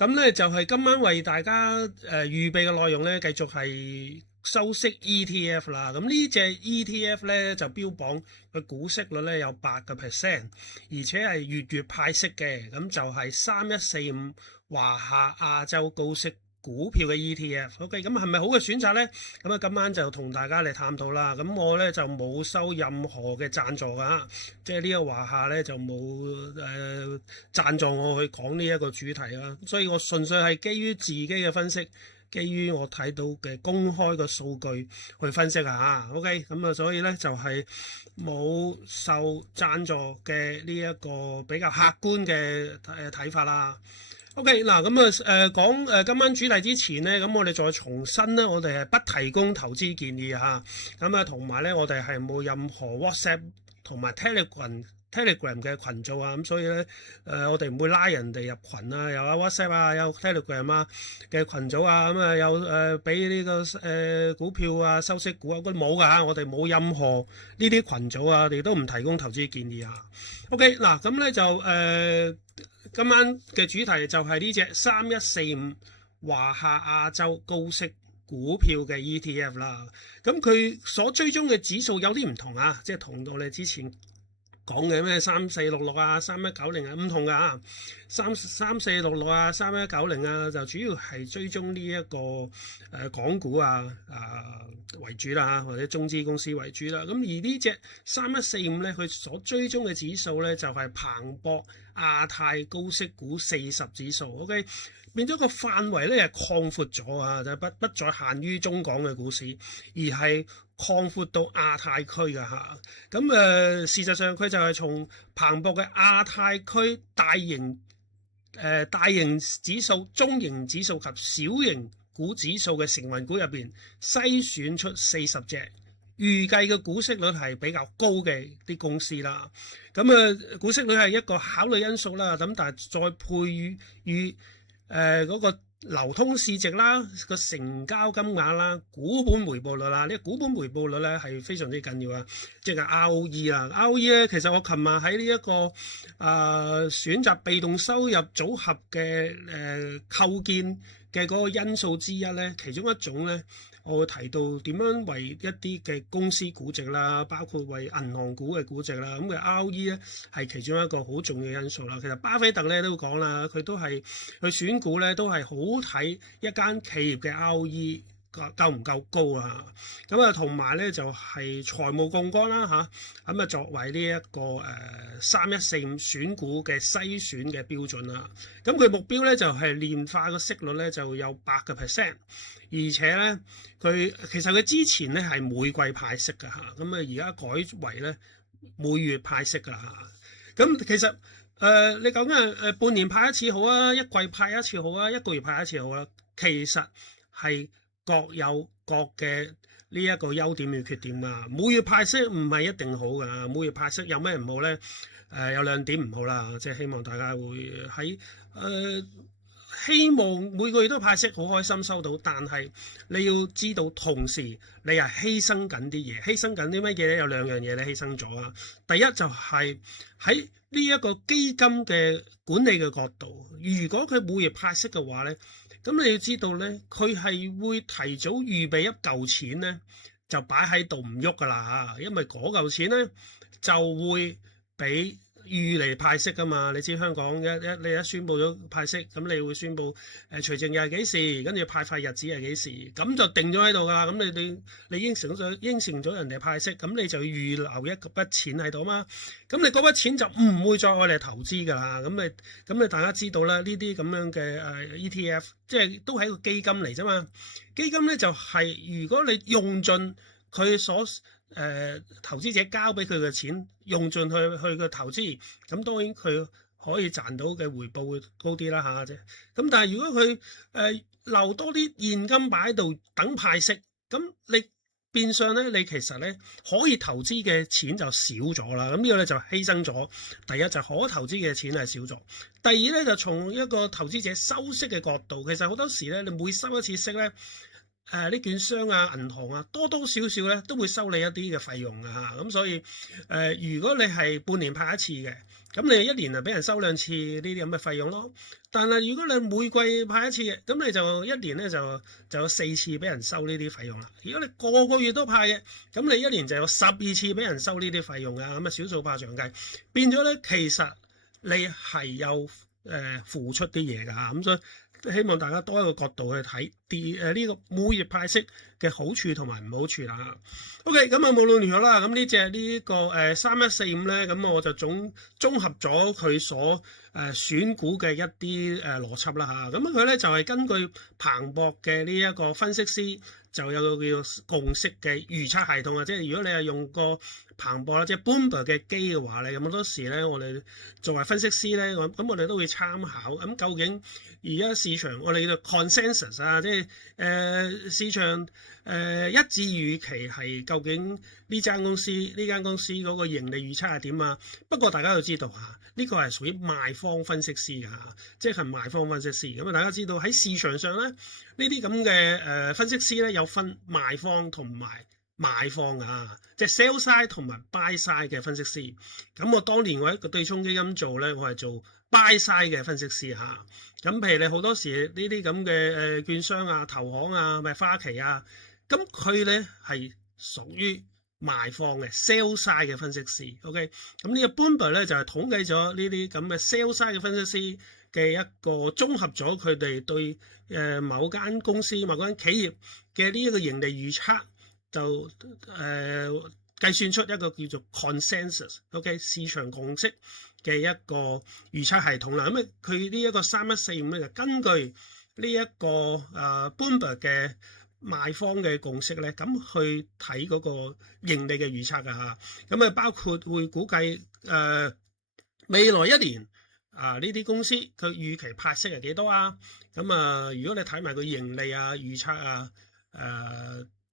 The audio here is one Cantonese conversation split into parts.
咁咧就係今晚為大家預備嘅內容咧，繼續係收息 ETF 啦。咁呢隻 ETF 咧就標榜佢股息率咧有8%，而且係月派息嘅。咁就係3145華夏亞洲高息股票嘅 ETF。OK，咁係咪好嘅選擇呢？咁啊，今晚就同大家嚟探討啦。咁我咧就冇收任何嘅贊助㗎，即係呢個華夏咧就冇贊助我去講呢一個主題啦。所以我純粹係基於自己嘅分析，基於我睇到嘅公開嘅數據去分析下。OK，咁啊，所以咧就係冇受贊助嘅呢一個比較客觀嘅睇法啦。OK，嗱咁講今晚主題之前咧，咁我哋再重申咧，我哋係不提供投資建議嚇。咁啊，同埋咧，我哋係冇任何 WhatsApp 同埋 Telegram 嘅群組啊，咁所以咧我哋唔會拉人哋入群啊，有 WhatsApp 啊，有 Telegram 啊嘅群組啊，咁啊有俾呢個股票啊、收息股啊，嗰啲冇㗎嚇，我哋冇任何呢啲群組啊，我哋都唔提供投資建議啊。OK，嗱咁咧就今晚嘅主題就係呢隻3145華夏亞洲高息股票嘅 ETF 啦。咁佢所追蹤嘅指數有啲唔同啊，即係同我哋之前講嘅咩3466啊、3190啊唔同㗎。3466啊、3190啊，就主要係追蹤呢一個港股為主啦，或者中資公司為主啦。咁而呢隻3145咧，佢所追蹤嘅指數咧就係彭博亞太高息股40指數。OK， 變咗個範圍咧係擴闊咗啊，就不再限於中港嘅股市，而係擴闊到亞太區㗎嚇。咁事實上佢就係從彭博嘅亞太區大型指數、中型指數及小型股指數嘅成分股入邊篩選出40隻預計嘅股息率係比較高嘅啲公司啦。咁股息率係一個考慮因素啦。咁但係再配與嗰個流通市值啦、個成交金額啦、股本回報率啦，呢個股本回報率咧係非常之緊要啊，即係 ROE 啊。ROE 咧，其實我琴日喺呢一個選擇被動收入組合嘅構建嘅嗰個因素之一咧，其中一種咧，我會提到點樣為一啲嘅公司估值啦，包括為銀行股嘅估值啦，咁嘅 ROE 咧係其中一個好重要嘅因素啦。其實巴菲特咧都講啦，佢都係佢選股咧都係好睇一間企業嘅 ROE 夠唔夠高啊。咁啊同埋咧就係財務槓桿啦嚇，咁啊作為呢一個3145選股嘅篩選嘅標準啦。咁佢目標咧就係年化個息率咧就有8%，而且咧其實佢之前咧係每季派息㗎嚇，咁啊而家改為咧每月派息㗎啦。咁其實你講緊半年派一次好啊，一季派一次好啊，一個月派一次好啦，其實係各有各嘅呢一個優點與缺點啊。每月派息唔係一定好㗎，每月派息有咩唔好咧？有2點唔好啦，即係希望大家會喺希望每個月都派息，好開心收到，但係你要知道，同時你係犧牲緊啲嘢，犧牲緊啲乜嘢咧？有2樣嘢你犧牲咗啊。第一就係喺呢一個基金嘅管理嘅角度，如果佢每月派息嘅話咧，咁你要知道咧，佢係會提早預備一嚿錢咧，就擺喺度唔喐噶啦嚇，因為嗰嚿錢咧就會俾預嚟派息噶嘛。你知香港你一宣佈咗派息，咁你會宣佈除淨日係幾時，跟住派發日子係幾時，咁就定咗喺度噶啦。咁你應承咗人哋派息，咁你就要預留一筆錢喺度嘛。咁你嗰筆錢就唔會再愛嚟投資噶啦。咁你大家知道啦，呢啲咁樣嘅ETF，即係都係一個基金嚟啫嘛。基金咧就係如果你用盡佢所投資者交俾佢嘅錢，用盡去個投資，咁當然佢可以賺到嘅回報會高啲啦嚇啫。咁但係如果佢留多啲現金擺喺度等派息，咁你變相咧，你其實咧可以投資嘅錢就少咗啦。咁呢個咧就犧牲咗。第一就可投資嘅錢係少咗。第二咧就從一個投資者收息嘅角度，其實好多時咧，你每收一次息咧，啲券商啊、銀行啊，多多少少咧都會收你一啲嘅費用啊。咁所以如果你係半年派一次嘅，咁你一年就俾人收2次呢啲咁嘅費用咯。但係如果你每季派一次嘅，咁你就一年咧就有4次俾人收呢啲費用啦。如果你個個月都派嘅，咁你一年就有12次俾人收呢啲費用啊。咁啊小數怕長計，變咗咧其實你係有付出啲嘢㗎嚇。咁所以希望大家多一個角度去睇啲呢個每月派息嘅好處同埋唔好處啦。OK，咁啊無論如何啦，咁呢隻呢個3145咧，咁我就綜合咗佢所選股嘅一啲邏輯啦嚇。咁佢咧就係根據彭博嘅呢一個分析師就有個叫共識嘅預測系統啊，即係如果你係用個彭博啦，即係 Bloomberg 嘅機嘅話咧，咁好多時咧，我哋作為分析師咧，咁我哋都會參考咁究竟而家市場我哋叫做 consensus 啊，即係市場一致預期係究竟呢間公司嗰個盈利預測係點啊？不過大家要知道嚇，呢個係屬於賣方分析師㗎，即係賣方分析師。咁啊，大家知道喺市場上咧，呢啲咁嘅分析師咧有分賣方同埋買方啊，即係 sell side 同埋 buy side 嘅分析師。咁我當年我喺個對沖基金做咧，我係做 buy side 嘅分析師嚇。咁譬如你好多時呢啲咁嘅券商啊、投行啊、咪花旗啊，咁佢咧係屬於賣方嘅 sell side 嘅分析師。OK， 咁呢個 Bloomberg 咧就係統計咗呢啲咁嘅 sell side 嘅分析師嘅一個綜合咗佢哋對某間公司、某間企業嘅呢一個盈利預測。就計算出一個叫做 consensus，OK， 市場共識嘅一個預測系統啦。咁佢呢一個3145咧就根據呢一個Bloomberg 嘅賣方嘅共識咧，咁去睇嗰個盈利嘅預測㗎嚇。咁啊包括會估計未來一年呢啲公司佢預期派息係幾多啊？咁啊如果你睇埋個盈利啊預測啊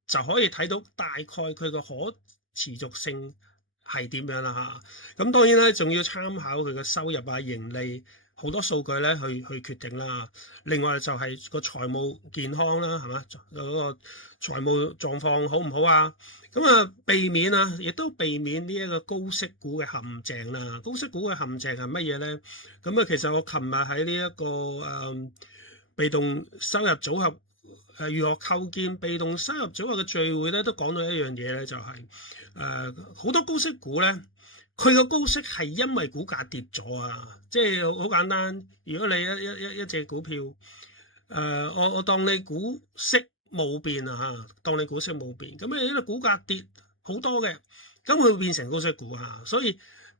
就可以睇到大概佢個可持續性係點樣啦嚇。咁當然咧，仲要參考佢嘅收入啊、盈利好多數據咧去決定啦。另外就係個財務健康啦，係嘛？嗰個財務狀況好唔好啊？咁啊，避免啊，亦都避免呢一個高息股嘅陷阱啦。高息股嘅陷阱係乜嘢咧？咁啊，其實我琴日喺呢一個被動收入組合。如何構建被動收入組合嘅聚會咧，都講到一樣嘢咧，就係好多高息股咧，佢個高息係因為股價跌咗啊！即係好簡單，如果你一隻股票，我當你股息冇變啊嚇，當你股息冇變，咁你呢個股價跌好多嘅，咁佢會變成高息股嚇。所以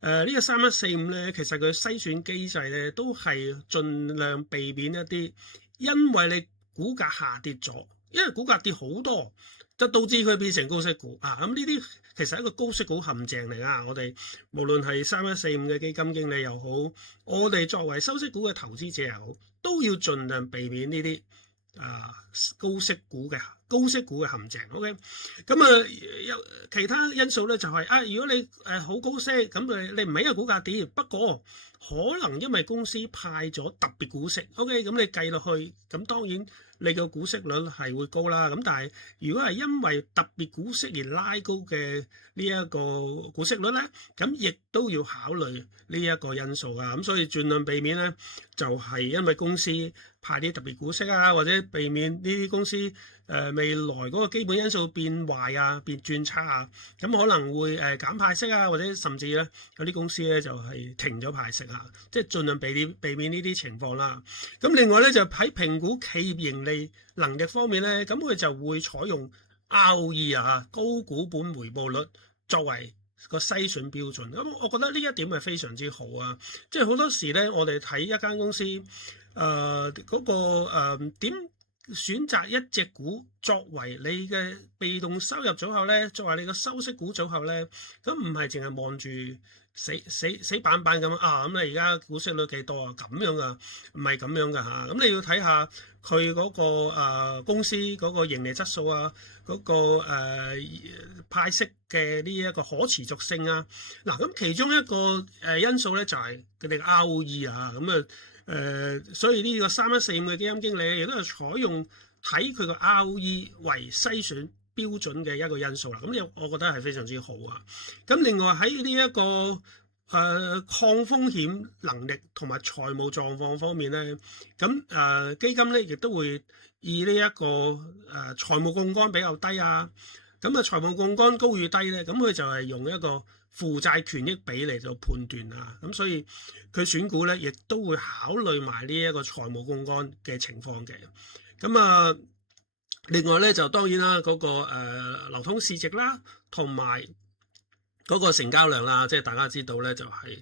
呢個3145咧，其實佢篩選機制咧，都係盡量避免一啲因為你股價下跌咗，因為股價跌好多，就導致佢變成高息股啊！咁呢啲其實係一個高息股陷阱嚟啊！我哋無論係3145嘅基金經理又好，我哋作為收息股嘅投資者又好，都要盡量避免呢啲高息股嘅陷阱。OK， 咁有其他因素咧，就係如果你好高息，咁你唔係因為股價跌，不過可能因為公司派咗特別股息。OK， 咁你計落去，咁當然你個股息率係會高啦。咁但係如果係因為特別股息而拉高嘅呢一個股息率咧，咁亦都要考慮呢一個因素啊。咁所以盡量避免咧，就係因為公司派啲特別股息啊，或者避免呢啲公司未來嗰個基本因素變壞啊、變轉差啊，咁可能會減派息啊，或者甚至咧有啲公司咧就係停咗派息啊，即係盡量避免呢啲情況啦。咁另外咧就喺評估企業盈利能力方面咧，咁佢就會採用 ROE 啊，高股本回報率作為個篩選標準。咁我覺得呢一點係非常之好啊，即係好多時咧我哋睇一間公司嗰個點選擇一隻股作為你嘅被動收入組合咧，作為你嘅收息股組合咧，咁唔係淨係望住死板板咁啊！咁你而家股息率幾多啊？咁樣噶，唔係咁樣噶嚇。咁你要睇下佢嗰個公司嗰個盈利質素啊，嗰個派息嘅呢一個可持續性啊。嗱，咁其中一個因素咧就係佢哋嘅 ROE 啊，咁啊。所以呢個3145嘅基金經理亦都係採用睇佢個 ROE 為篩選標準嘅一個因素啦。咁我覺得係非常之好啊。咁另外喺呢一個抗風險能力同埋財務狀況方面咧，咁基金咧亦都會以呢一個財務槓桿比較低啊，咁財務槓桿高與低咧，咁佢就係用一個負債權益比嚟做判斷啊，咁所以佢選股咧亦都會考慮埋呢一個財務槓桿嘅情況嘅，咁另外咧就當然啦，嗰個流通市值啦，同埋嗰個成交量啦，即係大家知道咧，就係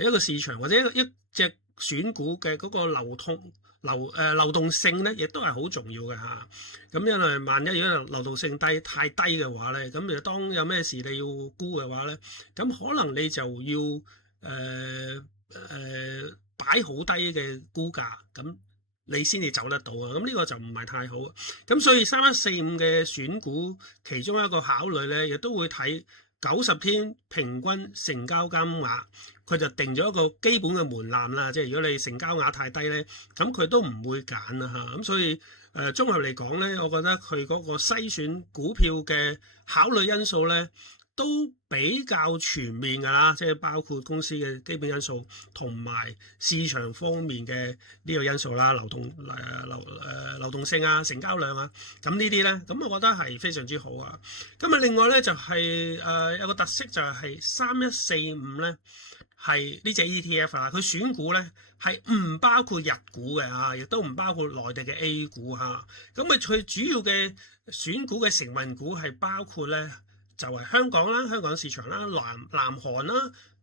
一個市場或者一隻選股嘅嗰個流動性咧，亦都係好重要嘅嚇。咁因為萬一如果流動性太低嘅話咧，咁當有咩事你要沽嘅話咧，咁可能你就要擺好低嘅沽價，咁你先至走得到啊。咁呢個就唔係太好。咁所以3145嘅選股其中一個考慮咧，亦都會睇90天平均成交金額，佢就定咗一個基本嘅門檻啦。即係如果你成交額太低咧，咁佢都唔會揀啦嚇。咁所以綜合嚟講咧，我覺得佢嗰個篩選股票嘅考慮因素咧，都比較全面㗎啦，即係包括公司嘅基本因素同埋市場方面嘅呢個因素啦，流動性啊、成交量啊，咁呢啲咧，咁我覺得係非常之好啊。咁另外咧就係有個特色就係3145咧係呢隻 ETF 啊，佢選股咧係唔包括日股嘅啊，亦都唔包括內地嘅 A 股嚇。咁佢主要嘅選股嘅成分股係包括咧。就係香港啦，香港市場啦，南韓啦，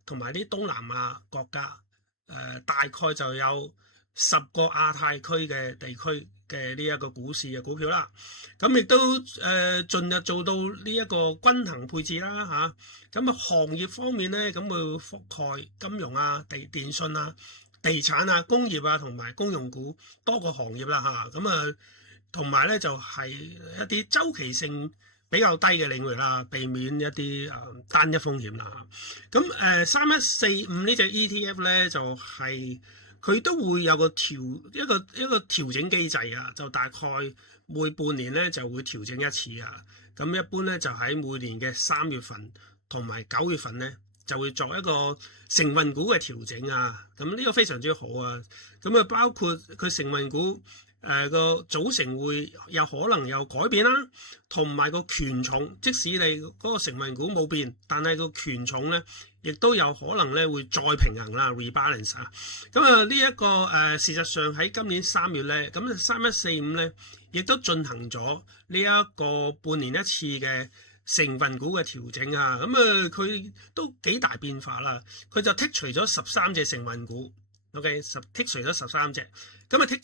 同埋啲東南亞國家，大概就有10個亞太區嘅地區嘅呢一個股市嘅股票啦。咁亦都盡日做到呢一個均衡配置啦嚇。咁行業方面咧，咁會覆蓋金融啊、電信啊、地產啊、工業啊同埋公用股多個行業啦嚇。咁同埋咧就係一啲周期性比較低嘅領域啦，避免一啲單一風險啦。咁3145呢隻 ETF 咧就係佢都會有個一個調整機制啊，就大概每半年咧就會調整一次啊。咁一般咧就喺每年嘅3月份同埋9月份咧就會作一個成分股嘅調整啊。咁呢個非常之好啊。咁包括佢成分股個組成會有可能有改變啦，同埋個權重，即使你嗰個成分股冇變，但係個權重咧，亦都有可能咧會再平衡啦 ，rebalance 啊。咁呢一個事實上喺今年3月咧，咁3145咧，亦都進行咗呢一個半年一次嘅成分股嘅調整啊。咁佢都幾大變化啦，佢就剔除咗13隻成分股。OK， 剔除咗13隻，咁踢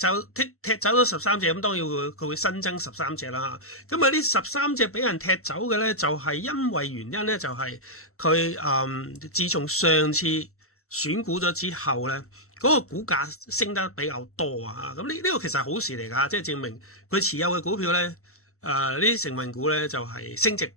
走咗13隻，咁當然佢會新增13隻啦。咁呢13隻俾人踢走嘅咧，就係因為原因咧，就係佢自從上次選股咗之後咧，嗰個股價升得比較多啊。咁呢個其實係好事嚟㗎，即係證明佢持有嘅股票咧，呢啲成分股咧就係升值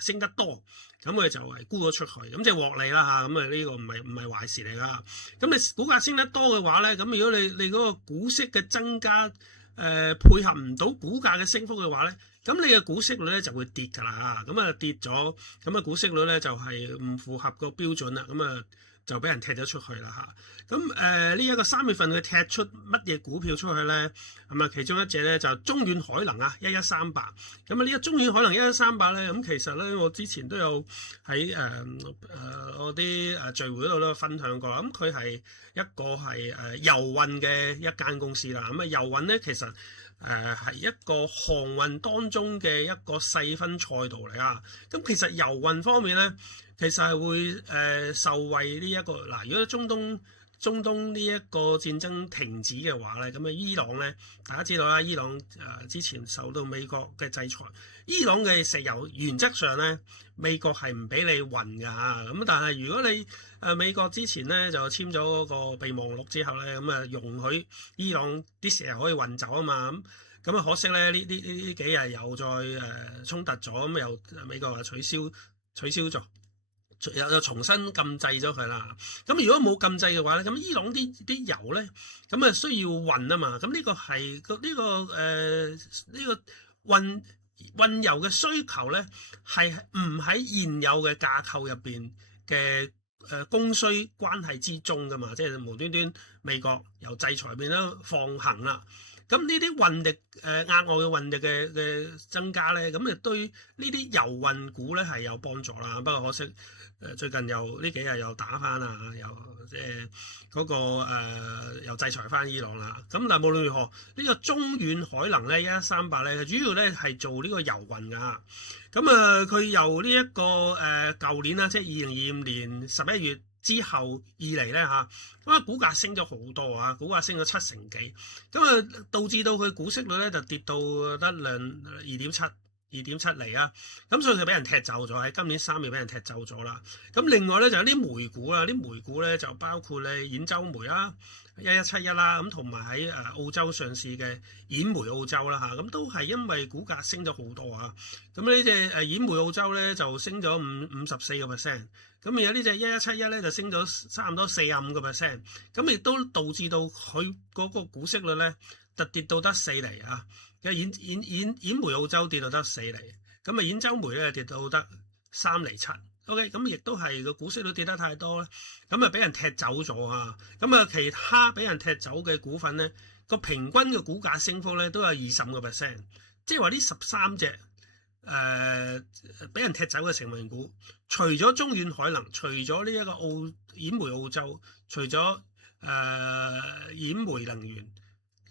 升得多。咁佢就係沽咗出去，咁即係獲利啦嚇。咁呢個唔係壞事嚟㗎。咁你股價升得多嘅話咧，咁如果你嗰個股息嘅增加配合唔到股價嘅升幅嘅話咧，咁你嘅股息率咧就會跌㗎啦。咁跌咗，咁股息率咧就係唔符合個標準啦。咁就俾人踢咗出去啦嚇。咁呢一個3月份佢踢出乜嘢股票出去咧？其中一隻咧就中遠海能啊，1138。咁呢個中遠海能1138咧，咁其實咧我之前都有喺我啲聚會嗰度都分享過啦。咁佢係一個係郵運嘅一間公司啦。咁郵運咧其實係一個航運當中嘅一個細分賽道嚟啊。咁其實郵運方面咧，其實係會受惠呢一個嗱，如果中東呢一個戰爭停止嘅話咧，咁伊朗咧，大家知道啦，伊朗之前受到美國嘅制裁，伊朗嘅石油原則上咧，美國係唔俾你運㗎嚇。咁但係如果你美國之前咧就簽咗嗰個備忘錄之後咧，咁容許伊朗啲石油可以運走啊嘛。咁可惜咧呢幾日又再衝突咗，咁又美國話取消咗。又重新禁制咗佢啦。咁如果冇禁制嘅話咧，咁伊朗啲油咧，咁需要運啊嘛。咁呢個係呢個運油嘅需求咧，係唔喺現有嘅架構入邊嘅供需關係之中噶嘛，即係無端端美國由制裁變咗放行啦。咁呢啲運力額外嘅運力嘅增加咧，咁亦對呢啲油運股咧係有幫助啦。不過可惜最近又呢幾日又打翻啊，又即係嗰個又制裁翻伊朗啦。咁但係無論如何，呢個中遠海能咧1138咧，主要咧係做呢個油運㗎。咁佢由呢一個舊年啦，即係2025年11月之後以嚟咧嚇，咁啊股價升咗好多啊，股價升咗7成幾，咁啊導致到佢股息率咧就跌到得2.7厘啊，咁所以佢俾人踢走咗，喺今年3月俾人踢走咗啦。咁另外咧就有啲煤股啦，啲煤股咧就包括咧兗州煤啦、1171啦，咁同埋喺澳洲上市嘅兗煤澳洲啦嚇，咁都係因為股價升咗好多啊。咁呢隻兗煤澳洲咧就升咗54%，咁有呢隻1171咧就升咗差唔多45%，咁亦都導致到佢嗰個股息率咧就跌到得4厘啊。嘅兗煤澳洲跌到得4厘，咁啊兗州煤咧跌到得3厘7。OK， 咁亦都係個股息都跌得太多咧，咁啊俾人踢走咗啊！咁啊其他俾人踢走嘅股份咧，個平均嘅股價升幅咧都有25%，即係話呢13隻俾人踢走嘅成分股，除咗中遠海能，除咗呢一個兗煤澳洲，除咗兗煤能源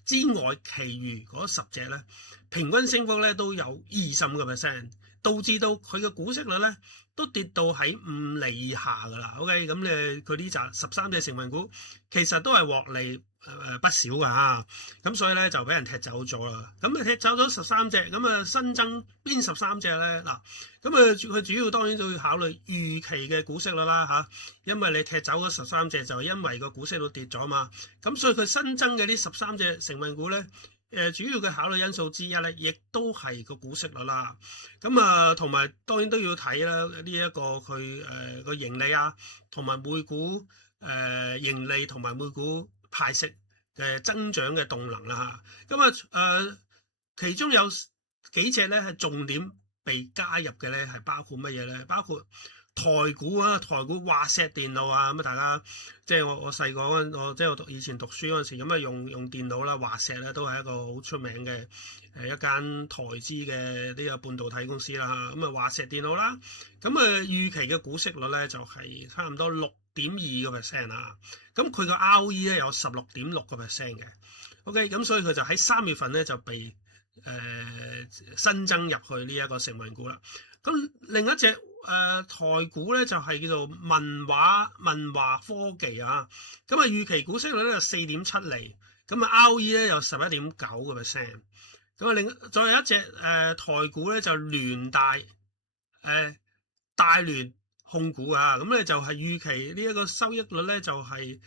之外，其餘嗰10隻咧，平均升幅咧都有25%，導致到佢嘅股息率咧都跌到喺5厘以下㗎啦。OK， 咁佢呢紮13隻成分股其實都係獲利不少㗎嚇，咁所以咧就俾人踢走咗啦。咁踢走咗13隻，咁新增邊13隻咧？嗱，咁佢主要當然都要考慮預期嘅股息率啦嚇，因為你踢走咗13隻就因為個股息率跌咗嘛，咁所以佢新增嘅呢13隻成分股咧，主要嘅考慮因素之一咧，亦都係個股息率啦。咁同埋當然都要睇啦，呢一個佢個盈利啊，同埋每股盈利同埋每股派息嘅增長嘅動能啦嚇。咁其中有幾隻咧係重點被加入嘅咧，係包括乜嘢咧？包括台股啊，台股華碩電腦啊，咁大家即係我細個嗰陣，我以前讀書嗰陣時，咁用電腦啦，華碩咧都係一個好出名嘅一間台資嘅呢個半導體公司啦。咁華碩電腦啦，咁預期嘅股息率咧就係差唔多6.2%啦。咁佢個 ROE 咧有16.6% 嘅。OK， 咁所以佢就喺3月份咧就被新增入去呢一個成分股啦。咁另一隻台股咧就係叫做文華科技啊。咁預期股息率咧就4.7厘，咁ROE 咧有11.9%。咁再有一隻台股咧就聯大大聯控股啊。咁咧就係預期呢一個收益率咧就係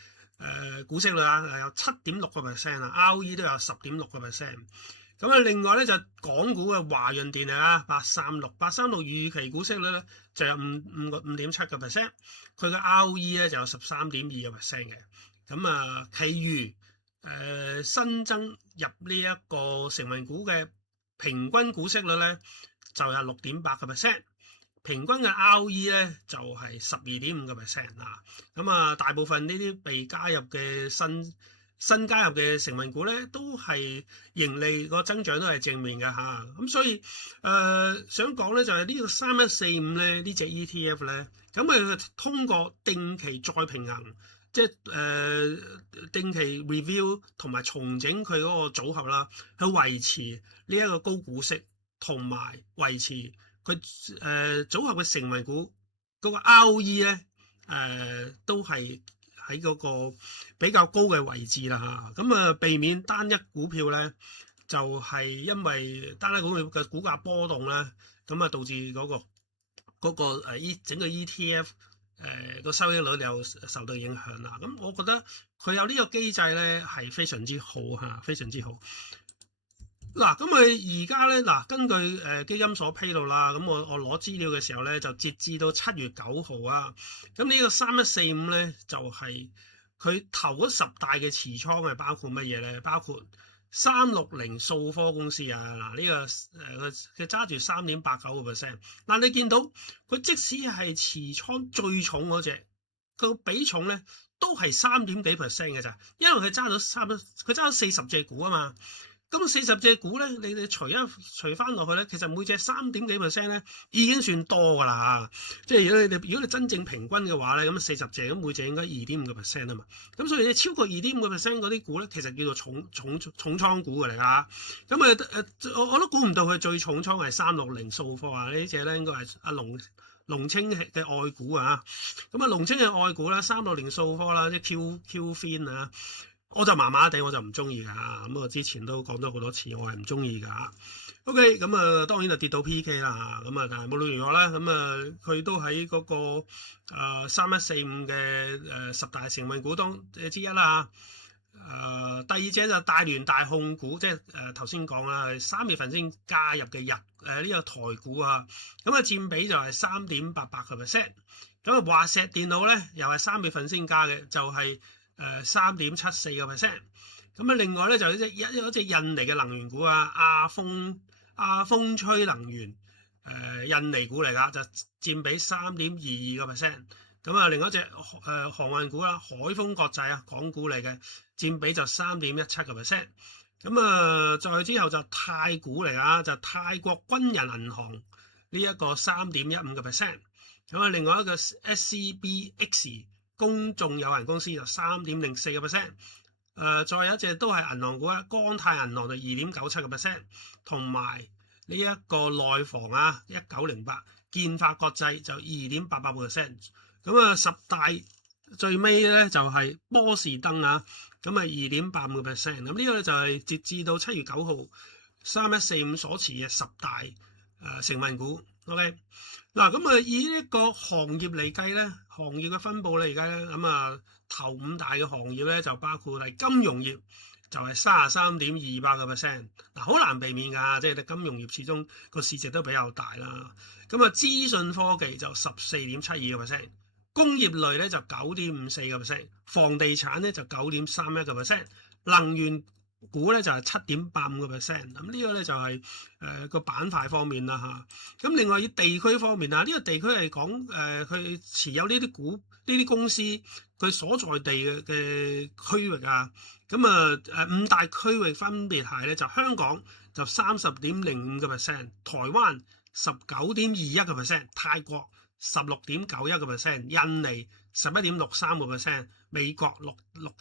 股息率啊有7.6% 啊，ROE 都有10.6%。咁另外咧就港股嘅華潤電力啊，836預期股息率咧就有5.7%，佢嘅 ROE 咧就有13.2% 嘅。咁其餘新增入呢一個成分股嘅平均股息率咧就係6.8%，平均嘅 ROE 咧就係12.5% 啦。咁大部分呢啲被加入嘅新加入嘅成分股咧，都係盈利個增長都係正面嘅嚇。咁所以想講咧就係呢個3145咧呢隻 ETF 咧，咁佢通過定期再平衡，即係定期 review 同埋重整佢嗰個組合啦，去維持呢一個高股息，同埋維持佢組合嘅成分股嗰個 ROE 咧都係喺嗰個比較高嘅位置啦嚇。咁避免單一股票咧就係因為單一股票嘅股價波動咧，咁導致嗰個整個 ETF個收益率又受到影響啦。咁我覺得佢有呢個機制咧係非常之好嚇，非常之好。嗱，咁佢而家咧根據基金所披露啦，咁我攞資料嘅時候咧就截至到7月9號啊。咁呢個3145咧就係佢頭嗰10大嘅持倉係包括乜嘢咧？包括360數科公司啊。呢個佢揸住3.89%。嗱，你見到佢即使係持倉最重嗰隻個比重咧都係3點幾%嘅咋，因為佢揸咗40隻股啊嘛。咁40隻股咧，你除翻落去咧，其實每隻3點幾%咧，已經算多噶啦。即係如果你真正平均嘅話咧，咁40隻咁每隻應該2.5%啊嘛。咁所以你超過2.5%嗰啲股咧，其實叫做重倉股嚟㗎。咁我都估唔到佢最重倉係360掃貨啊！呢隻咧應該係阿龍清嘅愛股啊。咁龍清嘅愛股啦，360掃貨啦，即係 QFIN 啊。我就麻麻地，我就唔中意㗎。咁我之前都講咗好多次，我係唔中意㗎。OK，咁當然就跌到 PK 啦。但係無論如何啦，佢都喺嗰個3145嘅10大成分股當之一啦。第二隻就大聯大控股，即係頭先講啦，係3月份先加入嘅呢個台股啊。佔比就係3.88%。華碩電腦咧又係3月份先加嘅，就係3.74%。另外咧就有一隻印尼嘅能源股啊，亞風吹能源印尼股嚟㗎，就佔比3.22%。另外一隻航運股啦，海豐國際啊，港股嚟嘅，佔比就3.17%。再之後就太股嚟㗎，就泰國軍人銀行呢一個3.15%。另外一個 SCBX 公眾有限公司就3.04%。再有一隻都係銀行股啊，光泰銀行就2.97%，同埋呢一個內房啊，1908建發國際就2.88%。10大最尾咧就係波士登啊，2.85%。呢個咧就係截至到7月9號3145所持嘅10大成分股。OK， 以呢一個行業嚟計咧，行業嘅分佈嚟計咧，頭5大嘅行業咧就包括係金融業，就係33.28%。好難避免㗎，即係金融業始終個市值都比較大啦。資訊科技就14.72%，工業類咧就9.54%，房地產咧就9.31%，能源股咧就係7.85%。呢個咧就係個板塊方面啦嚇。另外以地區方面啊，呢個地區係講佢持有呢啲公司佢所在地嘅區域啊。5大區域分別係咧就香港就30.05%，台灣19.21%，泰國16.91%，印尼11.63%，美國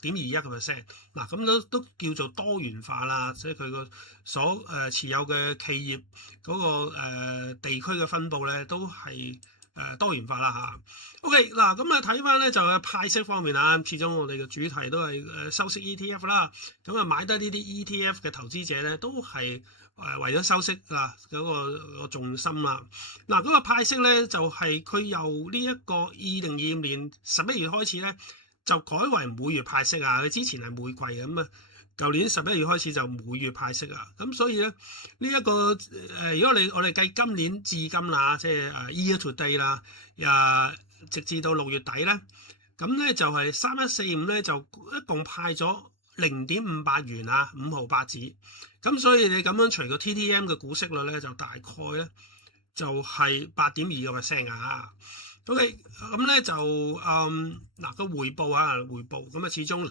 6.21%。咁都叫做多元化啦，即係佢個所持有嘅企業嗰個地區嘅分佈咧都係多元化啦嚇。OK， 睇翻咧就係派息方面啊，始終我哋嘅主題都係收息 ETF 啦。買得呢啲 ETF 嘅投資者咧都係為咗收息嗱嗰個重心啦。嗰個派息咧就係佢由呢一個2025年11月開始咧就改為每月派息啊。佢之前係每季嘅，舊年11月開始就每月派息啊。所以咧呢一個如果我哋計今年至今啦，即係year to date 啦，直至到6月底咧，咁咧就係3145咧就一共派咗0.58元啊，5毫8子。所以你咁樣除個 TTM 嘅股息率咧，就大概咧就係8.2%啊。OK， 咁咧就個回報啊，始終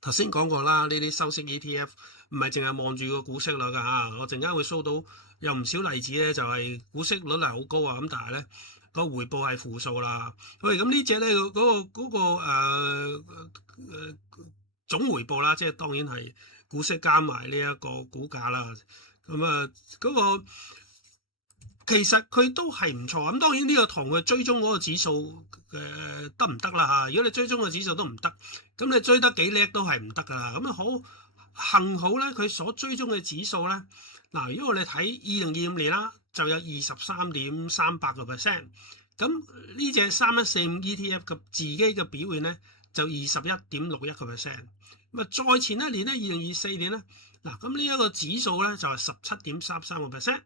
頭先講過啦，呢啲收息 ETF 唔係淨係望住個股息率㗎嚇。我陣間會 show 到有唔少例子咧，就係股息率係好高啊，但係咧個回報係負數啦。喂，咁呢隻咧嗰個總回報啦，即係當然係股息加埋呢一個股價啦。嗰個其實佢都係唔錯。當然呢個同佢追蹤嗰個指數得唔得啦嚇？如果你追蹤個指數都唔得，咁你追得幾叻都係唔得㗎啦。幸好咧，佢所追蹤嘅指數咧，如果我哋睇2025年啦，就有23.38%。呢隻3145 ETF 嘅自己嘅表現咧就21.61%。再前一年咧，2024年咧，呢一個指數咧就係17.33%。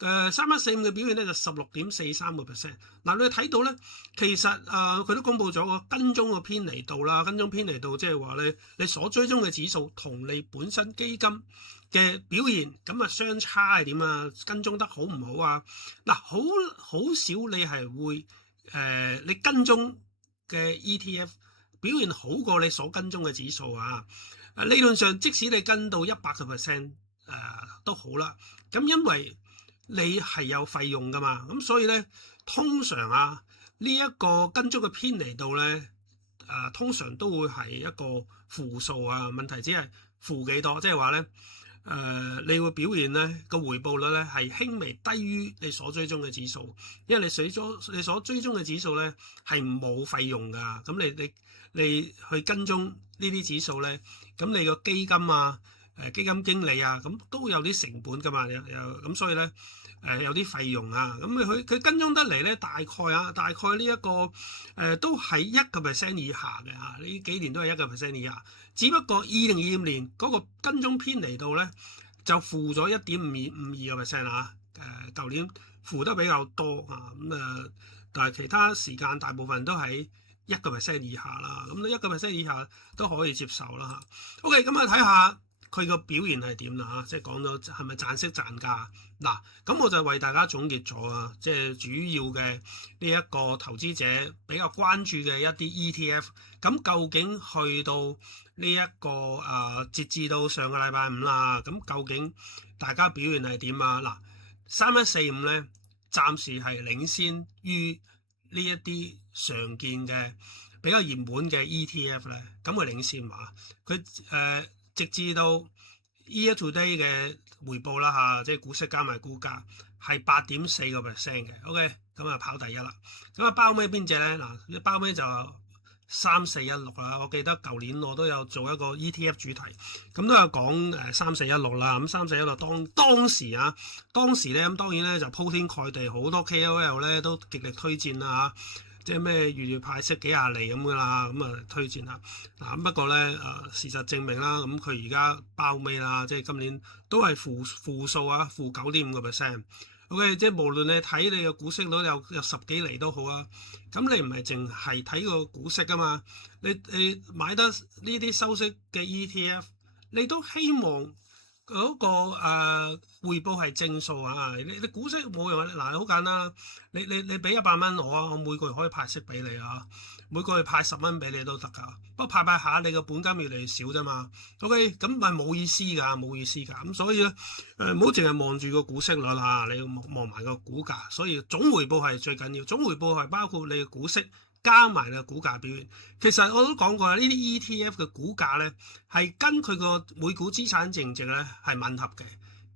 3145嘅表現咧就16.43%。你睇到咧，其實佢都公布咗個跟蹤個偏離度啦。跟蹤偏離度即係話咧，你所追蹤嘅指數同你本身基金嘅表現相差係點啊？跟蹤得好唔好啊？好少你係會你跟蹤嘅 ETF 表現好過你所跟蹤嘅指數啊。理論上即使你跟到100%都好啦。咁因為你係有費用噶嘛，咁所以咧通常呢一個跟蹤嘅偏離度咧通常都會係一個負數啊。問題只係負幾多，即係話咧你會表現咧個回報率咧係輕微低於你所追蹤嘅指數，因為你所追蹤嘅指數咧係冇費用噶。咁你去跟蹤呢啲指數咧，咁你個基金基金經理咁都有啲成本噶嘛，咁所以咧有啲費用咁佢跟蹤得嚟咧，大概呢一個都係1% 以下嘅呢幾年都係1% 以下。只不過2025年嗰個跟蹤偏離度咧就負咗1.52%舊年負得比較多但係其他時間大部分都喺1% 以下啦。咁1% 以下都可以接受啦OK， 咁睇下佢個表現係點啦即係講到係咪賺息賺價嗱，咁我就為大家總結咗即係主要嘅呢一個投資者比較關注嘅一啲 ETF。咁究竟去到呢一個截至到上個禮拜五啦，咁究竟大家表現係點嗱，3145咧暫時係領先於呢一啲常見嘅比較熱門嘅 ETF 咧，咁佢領先佢直至到 year to day 嘅回報啦即係股息加埋股價係8.4% 嘅 OK， 咁跑第一啦。咁包尾邊隻咧嗱？包尾就3416啦。我記得舊年我都有做一個 ETF 主題，咁都有講3416啦。咁3416當時咧咁當然咧就鋪天蓋地，好多 KOL 咧都極力推薦啦即係咩月派息幾廿厘咁噶啦，咁推薦啦咁不過咧事實證明啦，咁佢而家包尾啦，即係今年都係負數負9.5%。OK， 即係無論你睇你嘅股息率有10幾厘都好咁你唔係淨係睇個股息噶嘛，你買得呢啲收息嘅 ETF， 你都希望嗰個回報係正數你股息冇用嗱，好簡單你俾100蚊我每個月可以派息俾你每個月派10蚊俾你都得噶，不過派下你個本金越嚟越少啫嘛。OK， 咁咪冇意思噶，咁所以咧唔好淨係望住個股息率你要望埋個股價，所以總回報係最緊要，總回報係包括你嘅股息加埋你嘅股價表現。其實我都講過呢啲 ETF 嘅股價咧係跟佢個每股資產淨值咧係吻合嘅。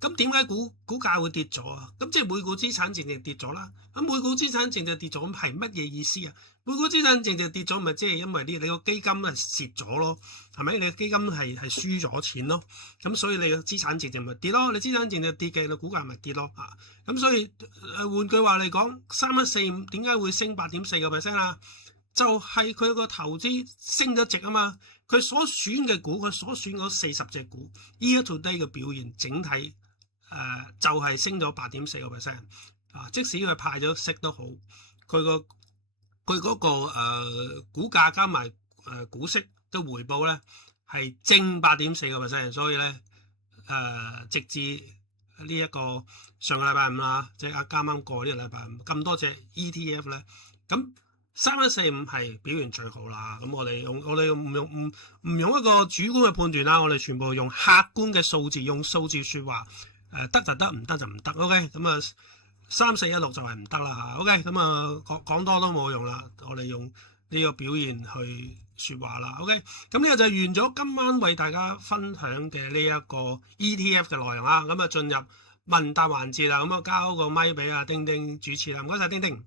咁點解股價會跌咗咁即係每股資產淨值跌咗啦。咁每股資產淨值跌咗咁係乜嘢意思每股資產淨值跌咗咪即係因為你個基金係蝕咗咯，係咪？你個基金係輸咗錢咯，咁所以你個資產淨值咪跌咯。你資產淨值跌嘅，你股價咪跌咯咁所以換句話嚟講，3145點解會升8.4%就係佢個投資升咗值嘛。佢所選嘅股，佢所選嗰40隻股 year to day 嘅表現整體就係升咗8.4%即使佢派咗息都好，佢嗰個股價加埋股息嘅回報咧係正8.4%，所以咧直至呢一個上個禮拜五啦，即係啱啱過呢個禮拜五咁多隻 ETF 咧，咁3145係表現最好啦。咁我哋唔用一個主觀嘅判斷啦，我哋全部用客觀嘅數字，用數字說話得就得，唔得就唔得。OK， 咁3416就係唔得啦OK， 咁講多都冇用啦，我哋用呢個表現去說話啦。OK， 咁呢個就完咗今晚為大家分享嘅呢一個 ETF 嘅內容咁進入問答環節啦。咁交個咪俾阿丁丁主持啦，唔該晒丁丁。